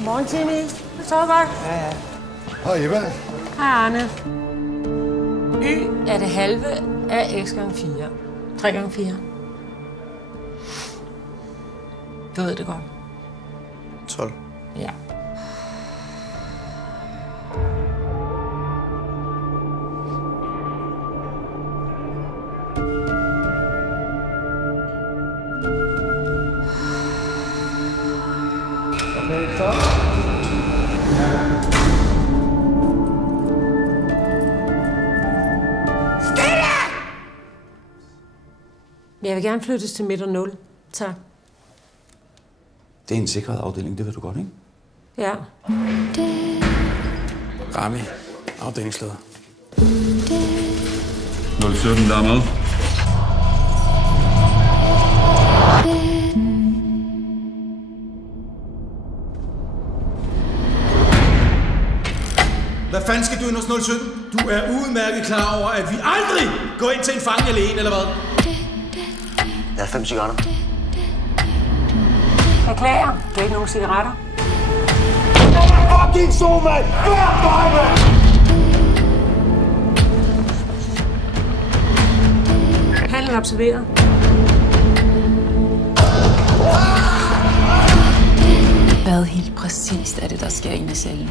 Godmorgen, Timmy. Du sover godt? Ja. Hej, Eva. Hej, Arne. Y er det halve af x gange 4. 3 gange 4. Du ved det godt. 12. Ja. Okay, så. Jeg vil gerne flyttes til midt og 0. Tak. Det er en sikret afdeling, det ved du godt, ikke? Ja. Rami, afdelingsleder. 017, der er med. Hvad fanden skal du ind hos 017? Du er udmærket klar over, at vi aldrig går ind til en fange alene, eller hvad? Jeg har 5 cigaretter. Beklager. Du har ikke nogen cigaretter? Fucking så, mand! Hver dig, mand! Handlen observeret. Hvad helt præcist er det, der sker inde i cellen?